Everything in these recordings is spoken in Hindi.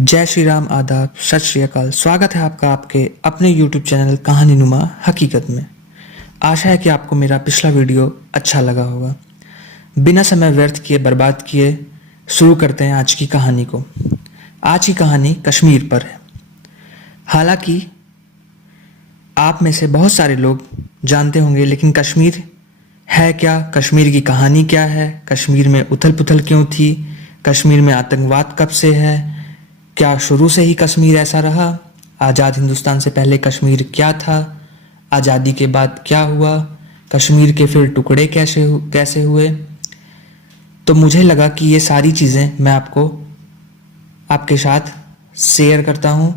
जय श्री राम, आदाब, सत श्री अकाल। स्वागत है आपका आपके अपने यूट्यूब चैनल कहानी नुमा हकीकत में। आशा है कि आपको मेरा पिछला वीडियो अच्छा लगा होगा। बिना समय व्यर्थ किए, बर्बाद किए, शुरू करते हैं आज की कहानी को। आज की कहानी कश्मीर पर है। हालांकि आप में से बहुत सारे लोग जानते होंगे, लेकिन कश्मीर है क्या, कश्मीर की कहानी क्या है, कश्मीर में उथल पुथल क्यों थी, कश्मीर में आतंकवाद कब से है, क्या शुरू से ही कश्मीर ऐसा रहा, आज़ाद हिंदुस्तान से पहले कश्मीर क्या था, आज़ादी के बाद क्या हुआ, कश्मीर के फिर टुकड़े कैसे हुए। तो मुझे लगा कि ये सारी चीज़ें मैं आपके साथ शेयर करता हूँ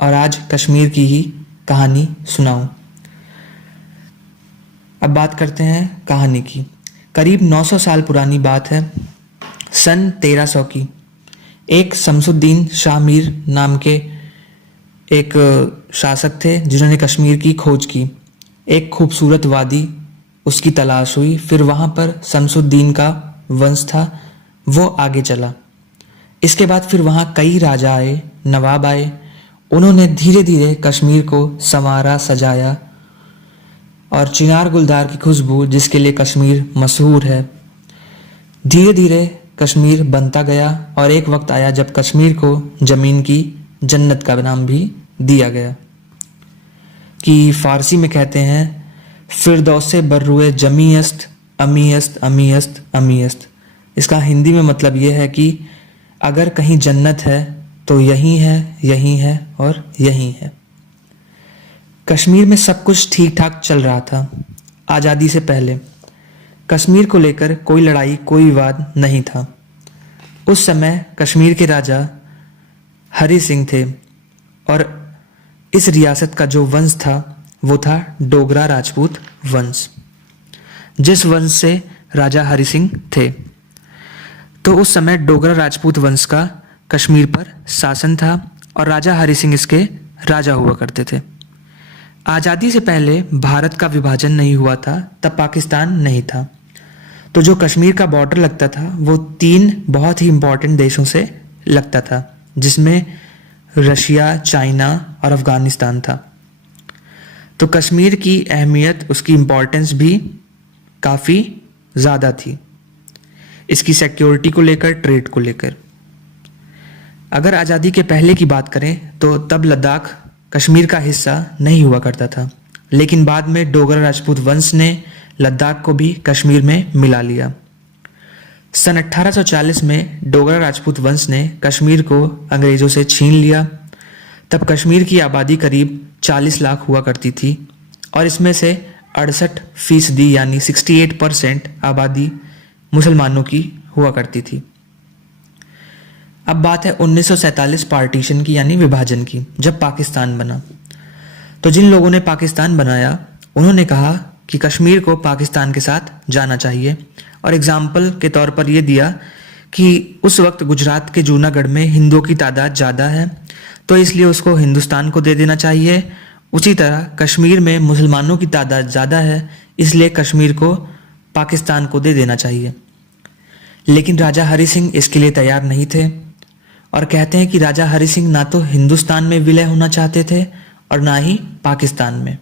और आज कश्मीर की ही कहानी सुनाऊँ। अब बात करते हैं कहानी की। करीब 900 साल पुरानी बात है। सन 1300 की। एक शमसुद्दीन शाह मीर नाम के एक शासक थे जिन्होंने कश्मीर की खोज की। एक खूबसूरत वादी उसकी तलाश हुई। फिर वहाँ पर शमसुद्दीन का वंश था, वो आगे चला। इसके बाद फिर वहाँ कई राजा आए, नवाब आए। उन्होंने धीरे धीरे कश्मीर को संवारा, सजाया और चिनार गुलदार की खुशबू, जिसके लिए कश्मीर मशहूर है, धीरे धीरे कश्मीर बनता गया। और एक वक्त आया जब कश्मीर को ज़मीन की जन्नत का नाम भी दिया गया, कि फ़ारसी में कहते हैं फिरदौसे बर्रुए जमीयस्त अमीयस्त अमीयस्त अमीयस्त। इसका हिंदी में मतलब ये है कि अगर कहीं जन्नत है तो यहीं है, यहीं है और यहीं है। कश्मीर में सब कुछ ठीक ठाक चल रहा था। आज़ादी से पहले कश्मीर को लेकर कोई लड़ाई, कोई विवाद नहीं था। उस समय कश्मीर के राजा हरि सिंह थे और इस रियासत का जो वंश था वो था डोगरा राजपूत वंश, जिस वंश से राजा हरि सिंह थे। तो उस समय डोगरा राजपूत वंश का कश्मीर पर शासन था और राजा हरि सिंह इसके राजा हुआ करते थे। आज़ादी से पहले भारत का विभाजन नहीं हुआ था, तब पाकिस्तान नहीं था। तो जो कश्मीर का बॉर्डर लगता था वो 3 बहुत ही इम्पोर्टेंट देशों से लगता था, जिसमें रशिया, चाइना और अफ़गानिस्तान था। तो कश्मीर की अहमियत, उसकी इम्पोर्टेंस भी काफ़ी ज़्यादा थी, इसकी सिक्योरिटी को लेकर, ट्रेड को लेकर। अगर आज़ादी के पहले की बात करें तो तब लद्दाख कश्मीर का हिस्सा नहीं हुआ करता था, लेकिन बाद में डोगरा राजपूत वंश ने लद्दाख को भी कश्मीर में मिला लिया। सन 1840 में डोगरा राजपूत वंश ने कश्मीर को अंग्रेज़ों से छीन लिया। तब कश्मीर की आबादी करीब 40 लाख हुआ करती थी और इसमें से 68% यानी 68% आबादी मुसलमानों की हुआ करती थी। अब बात है 1947 पार्टीशन की, यानी विभाजन की, जब पाकिस्तान बना। तो जिन लोगों ने पाकिस्तान बनाया उन्होंने कहा कि कश्मीर को पाकिस्तान के साथ जाना चाहिए, और एग्जाम्पल के तौर पर यह दिया कि उस वक्त गुजरात के जूनागढ़ में हिंदुओं की तादाद ज़्यादा है, तो इसलिए उसको हिंदुस्तान को दे देना चाहिए। उसी तरह कश्मीर में मुसलमानों की तादाद ज़्यादा है, इसलिए कश्मीर को पाकिस्तान को दे देना चाहिए। लेकिन राजा हरि सिंह इसके लिए तैयार नहीं थे और कहते हैं कि राजा हरि सिंह ना तो हिंदुस्तान में विलय होना चाहते थे और ना ही पाकिस्तान में।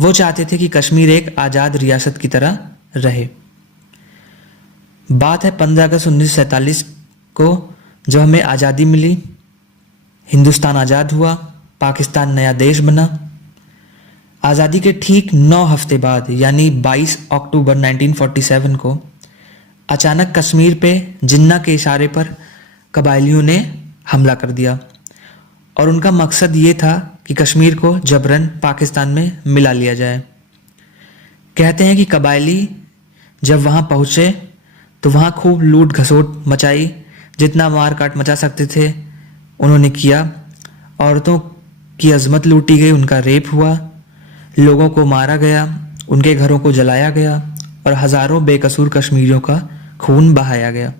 वो चाहते थे कि कश्मीर एक आज़ाद रियासत की तरह रहे। बात है 15 अगस्त 1947 को, जब हमें आज़ादी मिली, हिंदुस्तान आज़ाद हुआ, पाकिस्तान नया देश बना। आज़ादी के ठीक 9 हफ्ते बाद यानी 22 अक्टूबर 1947 को अचानक कश्मीर पे जिन्ना के इशारे पर कबायलियों ने हमला कर दिया और उनका मकसद ये था कि कश्मीर को जबरन पाकिस्तान में मिला लिया जाए। कहते हैं कि कबायली जब वहाँ पहुँचे तो वहाँ खूब लूट घसोट मचाई, जितना मार काट मचा सकते थे उन्होंने किया। औरतों की अजमत लूटी गई, उनका रेप हुआ, लोगों को मारा गया, उनके घरों को जलाया गया और हज़ारों बेकसूर कश्मीरियों का खून बहाया गया।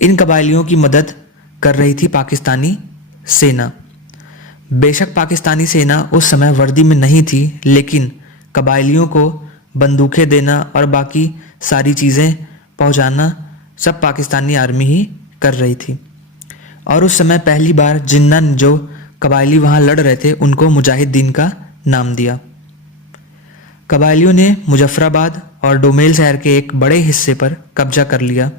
इन कबायलियों की मदद कर रही थी पाकिस्तानी सेना। बेशक पाकिस्तानी सेना उस समय वर्दी में नहीं थी, लेकिन कबायलियों को बंदूकें देना और बाकी सारी चीज़ें पहुंचाना सब पाकिस्तानी आर्मी ही कर रही थी। और उस समय पहली बार जिन्ना जो कबायली वहाँ लड़ रहे थे उनको मुजाहिदीन का नाम दिया। कबायलियों ने मुजफ्फराबाद और डोमेल शहर के एक बड़े हिस्से पर कब्जा कर लिया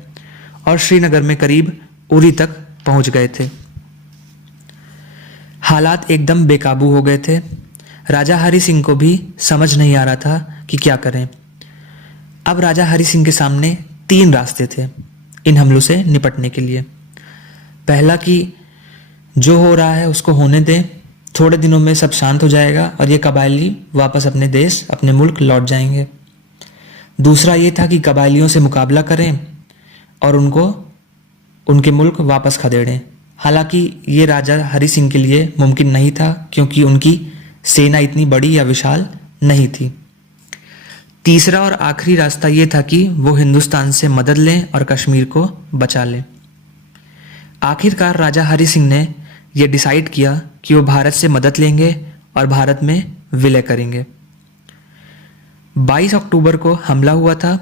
और श्रीनगर में करीब उरी तक पहुंच गए थे। हालात एकदम बेकाबू हो गए थे। राजा हरि सिंह को भी समझ नहीं आ रहा था कि क्या करें। अब राजा हरि सिंह के सामने 3 रास्ते थे इन हमलों से निपटने के लिए। पहला कि जो हो रहा है उसको होने दें, थोड़े दिनों में सब शांत हो जाएगा और ये कबायली वापस अपने देश अपने मुल्क लौट जाएंगे। दूसरा ये था कि कबायलियों से मुकाबला करें और उनको उनके मुल्क वापस खदेड़ें। हालांकि ये राजा हरि सिंह के लिए मुमकिन नहीं था क्योंकि उनकी सेना इतनी बड़ी या विशाल नहीं थी। तीसरा और आखिरी रास्ता ये था कि वो हिंदुस्तान से मदद लें और कश्मीर को बचा लें। आखिरकार राजा हरि सिंह ने यह डिसाइड किया कि वो भारत से मदद लेंगे और भारत में विलय करेंगे। 22 अक्टूबर को हमला हुआ था।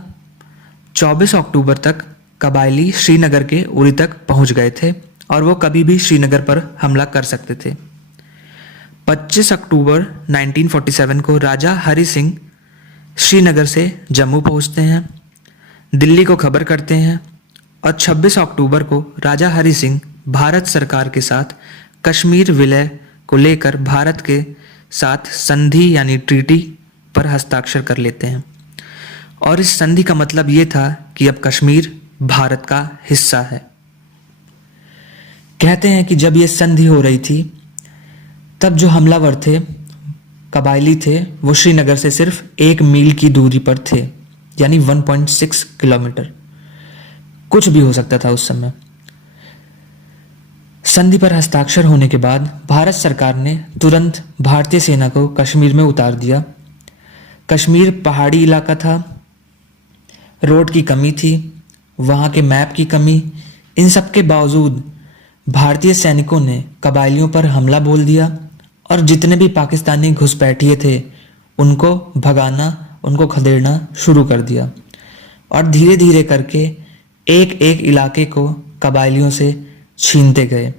24 अक्टूबर तक कबायली श्रीनगर के उरी तक पहुंच गए थे और वो कभी भी श्रीनगर पर हमला कर सकते थे। 25 अक्टूबर 1947 को राजा हरि सिंह श्रीनगर से जम्मू पहुंचते हैं, दिल्ली को खबर करते हैं और 26 अक्टूबर को राजा हरि सिंह भारत सरकार के साथ कश्मीर विलय को लेकर भारत के साथ संधि यानी ट्रीटी पर हस्ताक्षर कर लेते हैं। और इस संधि का मतलब ये था कि अब कश्मीर भारत का हिस्सा है। कहते हैं कि जब ये संधि हो रही थी तब जो हमलावर थे, कबायली थे, वो श्रीनगर से सिर्फ 1 मील की दूरी पर थे, यानी 1.6 किलोमीटर। कुछ भी हो सकता था उस समय। संधि पर हस्ताक्षर होने के बाद भारत सरकार ने तुरंत भारतीय सेना को कश्मीर में उतार दिया। कश्मीर पहाड़ी इलाका था, रोड की कमी थी, वहाँ के मैप की कमी, इन सब के बावजूद भारतीय सैनिकों ने कबायलियों पर हमला बोल दिया और जितने भी पाकिस्तानी घुसपैठिए थे उनको भगाना, उनको खदेड़ना शुरू कर दिया। और धीरे धीरे करके एक एक इलाके को कबायलियों से छीनते गए।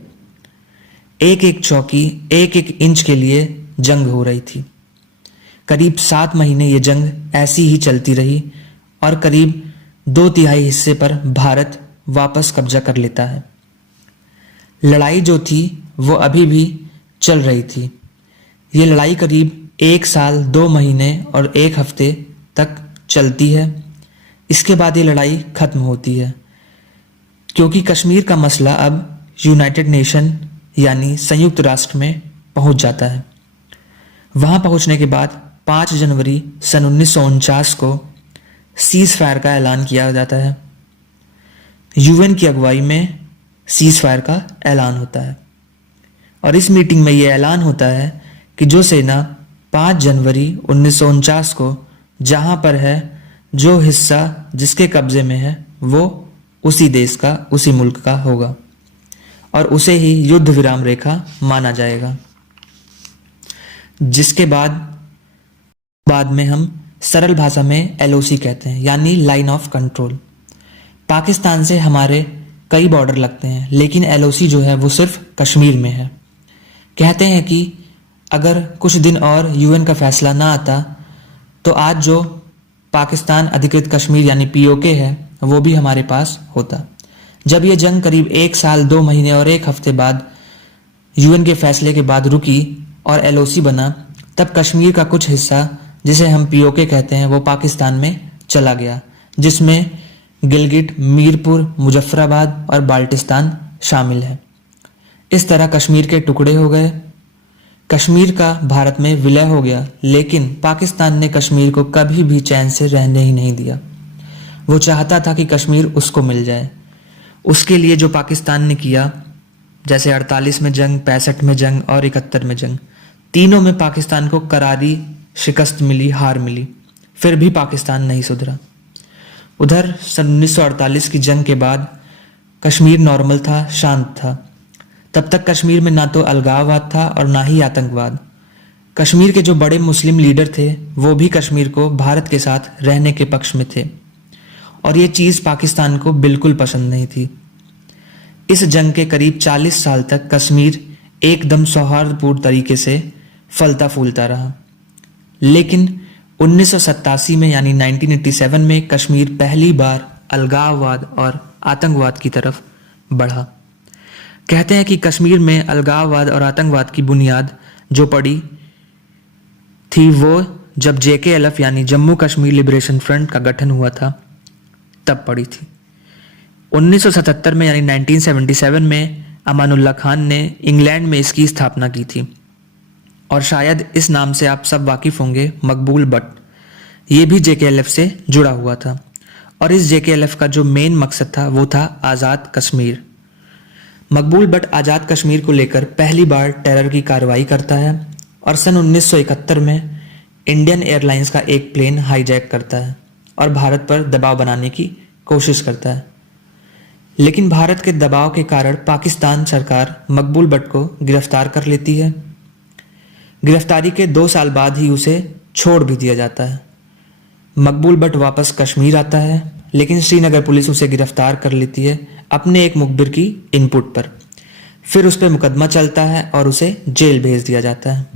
एक एक चौकी, एक एक इंच के लिए जंग हो रही थी। करीब 7 महीने ये जंग ऐसी ही चलती रही और करीब 2/3 हिस्से पर भारत वापस कब्जा कर लेता है। लड़ाई जो थी वो अभी भी चल रही थी। ये लड़ाई करीब 1 साल 2 महीने और 1 हफ्ते तक चलती है। इसके बाद ये लड़ाई खत्म होती है क्योंकि कश्मीर का मसला अब यूनाइटेड नेशन यानी संयुक्त राष्ट्र में पहुंच जाता है। वहां पहुंचने के बाद 5 जनवरी सन 1949 को सीज फायर का ऐलान किया जाता है। यूएन की अगुवाई में सीज फायर का ऐलान होता है और इस मीटिंग में यह ऐलान होता है कि जो सेना 5 जनवरी 1949 को जहां पर है, जो हिस्सा जिसके कब्जे में है, वो उसी देश का, उसी मुल्क का होगा और उसे ही युद्ध विराम रेखा माना जाएगा, जिसके बाद में हम सरल भाषा में LOC कहते हैं, यानी लाइन ऑफ कंट्रोल। पाकिस्तान से हमारे कई बॉर्डर लगते हैं लेकिन LOC जो है वो सिर्फ कश्मीर में है। कहते हैं कि अगर कुछ दिन और यूएन का फैसला ना आता तो आज जो पाकिस्तान अधिकृत कश्मीर यानी POK है वो भी हमारे पास होता। जब ये जंग करीब 1 साल 2 महीने और 1 हफ्ते बाद यूएन के फैसले के बाद रुकी और LOC बना, तब कश्मीर का कुछ हिस्सा जिसे हम POK कहते हैं वो पाकिस्तान में चला गया, जिसमें गिलगिट, मीरपुर, मुजफ्फराबाद और बाल्टिस्तान शामिल है। इस तरह कश्मीर के टुकड़े हो गए। कश्मीर का भारत में विलय हो गया, लेकिन पाकिस्तान ने कश्मीर को कभी भी चैन से रहने ही नहीं दिया। वो चाहता था कि कश्मीर उसको मिल जाए। उसके लिए जो पाकिस्तान ने किया, जैसे 48 में जंग, 65 में जंग और 71 में जंग, तीनों में पाकिस्तान को करारी शिकस्त मिली, हार मिली, फिर भी पाकिस्तान नहीं सुधरा। उधर सन 1948 की जंग के बाद कश्मीर नॉर्मल था, शांत था। तब तक कश्मीर में ना तो अलगाववाद था और ना ही आतंकवाद। कश्मीर के जो बड़े मुस्लिम लीडर थे वो भी कश्मीर को भारत के साथ रहने के पक्ष में थे और ये चीज़ पाकिस्तान को बिल्कुल पसंद नहीं थी। इस जंग के करीब 40 साल तक कश्मीर एकदम सौहार्दपूर्ण तरीके से फलता फूलता रहा। लेकिन 1987 में यानी 1987 में कश्मीर पहली बार अलगाववाद और आतंकवाद की तरफ बढ़ा। कहते हैं कि कश्मीर में अलगाववाद और आतंकवाद की बुनियाद जो पड़ी थी वो जब JKLF यानी जम्मू कश्मीर लिबरेशन फ्रंट का गठन हुआ था तब पड़ी थी। 1977 में यानी 1977 में अमानुल्लाह खान ने इंग्लैंड में इसकी स्थापना की थी और शायद इस नाम से आप सब वाकिफ होंगे, मकबूल बट ये भी JKLF से जुड़ा हुआ था और इस JKLF का जो मेन मकसद था वो था आज़ाद कश्मीर। मकबूल बट आज़ाद कश्मीर को लेकर पहली बार टेरर की कार्रवाई करता है और सन 1971 में इंडियन एयरलाइंस का एक प्लेन हाईजैक करता है और भारत पर दबाव बनाने की कोशिश करता है। लेकिन भारत के दबाव के कारण पाकिस्तान सरकार मकबूल बट को गिरफ्तार कर लेती है। गिरफ्तारी के 2 साल बाद ही उसे छोड़ भी दिया जाता है। मकबूल बट वापस कश्मीर आता है, लेकिन श्रीनगर पुलिस उसे गिरफ्तार कर लेती है अपने एक मुखबिर की इनपुट पर। फिर उस पर मुकदमा चलता है और उसे जेल भेज दिया जाता है।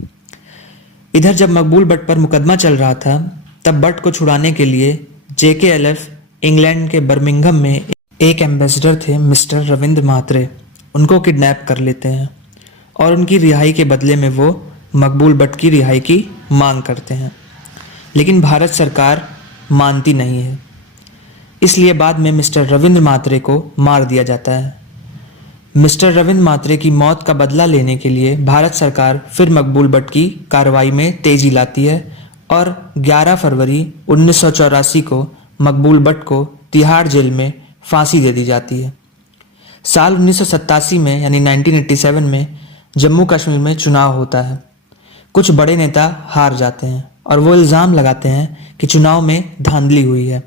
इधर जब मकबूल बट पर मुकदमा चल रहा था तब बट को छुड़ाने के लिए JKLF इंग्लैंड के बर्मिंघम में एक एम्बेसडर थे मिस्टर रविंद्र म्हात्रे, उनको किडनैप कर लेते हैं और उनकी रिहाई के बदले में वो मकबूल बट की रिहाई की मांग करते हैं। लेकिन भारत सरकार मानती नहीं है, इसलिए बाद में मिस्टर रविंद्र म्हात्रे को मार दिया जाता है। मिस्टर रविंद्र म्हात्रे की मौत का बदला लेने के लिए भारत सरकार फिर मकबूल बट की कार्रवाई में तेजी लाती है और 11 फरवरी 1984 को मकबूल बट को तिहाड़ जेल में फांसी दे दी जाती है। साल 1987 में यानी 1987 में जम्मू कश्मीर में चुनाव होता है। कुछ बड़े नेता हार जाते हैं और वो इल्ज़ाम लगाते हैं कि चुनाव में धांधली हुई है।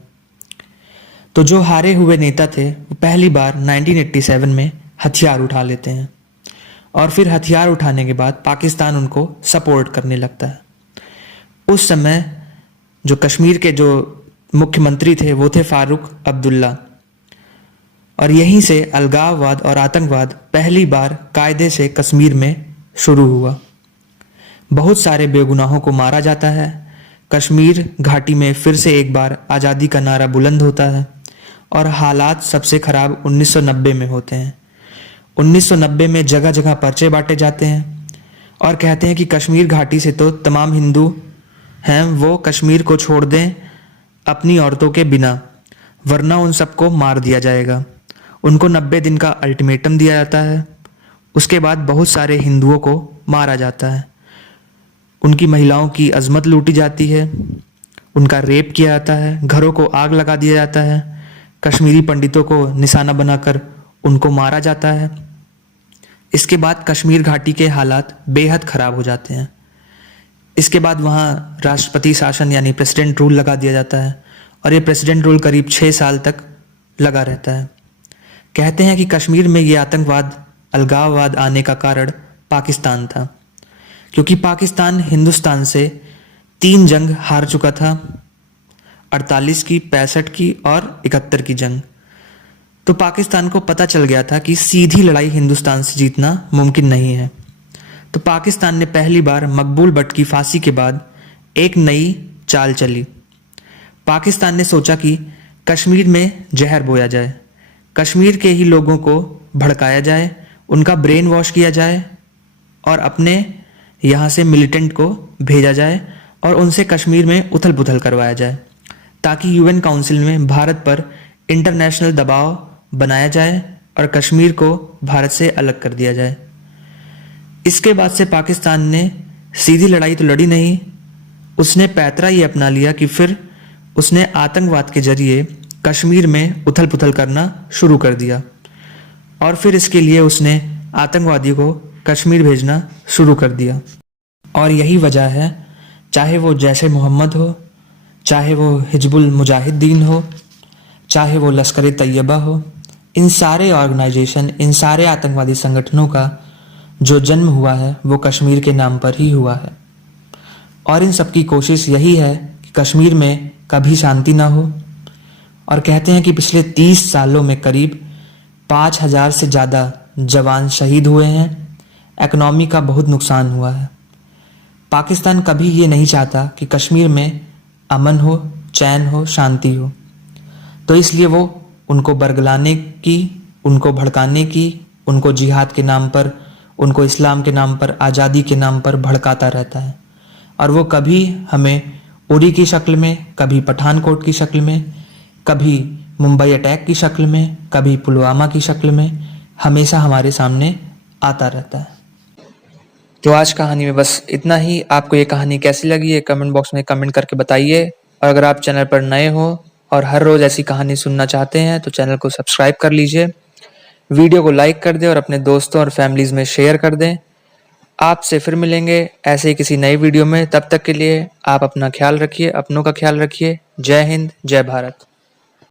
तो जो हारे हुए नेता थे वो पहली बार 1987 में हथियार उठा लेते हैं और फिर हथियार उठाने के बाद पाकिस्तान उनको सपोर्ट करने लगता है। उस समय जो कश्मीर के जो मुख्यमंत्री थे वो थे फारूक अब्दुल्ला और यहीं से अलगाववाद और आतंकवाद पहली बार कायदे से कश्मीर में शुरू हुआ। बहुत सारे बेगुनाहों को मारा जाता है। कश्मीर घाटी में फिर से एक बार आज़ादी का नारा बुलंद होता है और हालात सबसे खराब 1990 में होते हैं। 1990 में जगह जगह पर्चे बांटे जाते हैं और कहते हैं कि कश्मीर घाटी से तो तमाम हिंदू हैं वो कश्मीर को छोड़ दें अपनी औरतों के बिना, वरना उन सबको मार दिया जाएगा। उनको 90 दिन का अल्टीमेटम दिया जाता है। उसके बाद बहुत सारे हिंदुओं को मारा जाता है, उनकी महिलाओं की अजमत लूटी जाती है, उनका रेप किया जाता है, घरों को आग लगा दिया जाता है, कश्मीरी पंडितों को निशाना बनाकर उनको मारा जाता है। इसके बाद कश्मीर घाटी के हालात बेहद ख़राब हो जाते हैं। इसके बाद वहाँ राष्ट्रपति शासन यानी प्रेसिडेंट रूल लगा दिया जाता है और ये प्रेसिडेंट रूल करीब 6 साल तक लगा रहता है। कहते हैं कि कश्मीर में ये आतंकवाद अलगाववाद आने का कारण पाकिस्तान था, क्योंकि पाकिस्तान हिंदुस्तान से 3 जंग हार चुका था, 48 की, 65 की और 71 की जंग। तो पाकिस्तान को पता चल गया था कि सीधी लड़ाई हिंदुस्तान से जीतना मुमकिन नहीं है। तो पाकिस्तान ने पहली बार मकबूल बट की फांसी के बाद एक नई चाल चली। पाकिस्तान ने सोचा कि कश्मीर में जहर बोया जाए, कश्मीर के ही लोगों को भड़काया जाए, उनका ब्रेन वॉश किया जाए और अपने यहाँ से मिलिटेंट को भेजा जाए और उनसे कश्मीर में उथल पुथल करवाया जाए, ताकि UN काउंसिल में भारत पर इंटरनेशनल दबाव बनाया जाए और कश्मीर को भारत से अलग कर दिया जाए। इसके बाद से पाकिस्तान ने सीधी लड़ाई तो लड़ी नहीं, उसने पैतरा ये अपना लिया कि फिर उसने आतंकवाद के जरिए कश्मीर में उथल पुथल करना शुरू कर दिया और फिर इसके लिए उसने आतंकवादियों को कश्मीर भेजना शुरू कर दिया। और यही वजह है, चाहे वो जैश ए मोहम्मद हो, चाहे वो हिजबुल मुजाहिदीन हो, चाहे वो लश्कर तैयबा हो, इन सारे ऑर्गेनाइजेशन, इन सारे आतंकवादी संगठनों का जो जन्म हुआ है वो कश्मीर के नाम पर ही हुआ है। और इन सब की कोशिश यही है कि कश्मीर में कभी शांति ना हो। और कहते हैं कि पिछले 30 सालों में करीब 5,000 से ज़्यादा जवान शहीद हुए हैं। इकनॉमी का बहुत नुकसान हुआ है। पाकिस्तान कभी ये नहीं चाहता कि कश्मीर में अमन हो, चैन हो, शांति हो। तो इसलिए वो उनको बरगलाने की, उनको भड़काने की, उनको जिहाद के नाम पर, उनको इस्लाम के नाम पर, आज़ादी के नाम पर भड़काता रहता है। और वो कभी हमें उरी की शक्ल में, कभी पठानकोट की शक्ल में, कभी मुंबई अटैक की शक्ल में, कभी पुलवामा की शक्ल में हमेशा हमारे सामने आता रहता है। तो आज कहानी में बस इतना ही। आपको ये कहानी कैसी लगी ये कमेंट बॉक्स में कमेंट करके बताइए। और अगर आप चैनल पर नए हो और हर रोज ऐसी कहानी सुनना चाहते हैं तो चैनल को सब्सक्राइब कर लीजिए, वीडियो को लाइक कर दें और अपने दोस्तों और फैमिलीज में शेयर कर दें। आपसे फिर मिलेंगे ऐसे ही किसी नई वीडियो में। तब तक के लिए आप अपना ख्याल रखिए, अपनों का ख्याल रखिए। जय हिंद, जय भारत।